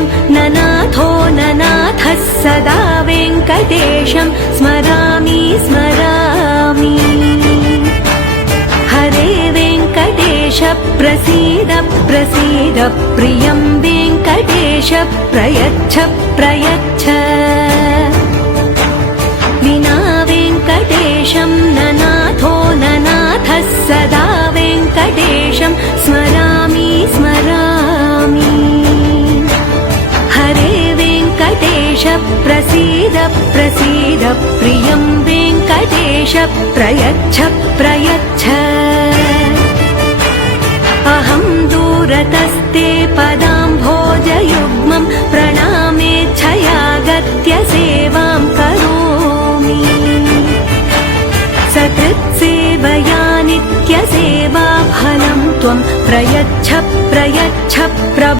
वेङ्कटेशं ननाथो ननाथः सदा वेङ्कटेशं स्मरामि स्मरामि। हरे वेङ्कटेश प्रसीद प्रसीद प्रियं वेङ्कटेश प्रयच्छ प्रयच्छ। विना वेङ्कटेशं ननाथो ननाथः सदा वेङ्कटेशं स्मरामि स्मरामि। हरे वेङ्कटेश प्रसीद प्रसीद प्रियं वेङ्कटेश प्रयच्छ प्रयच्छ। अहं दूरतस्ते पदाम्भोजयुग्मं प्रणामेच्छयागत्य सेवां करोमि। सकृत्सेवया नित्यसेवाफलं त्वं प्रयच्छ प्रयच्छ प्रभो।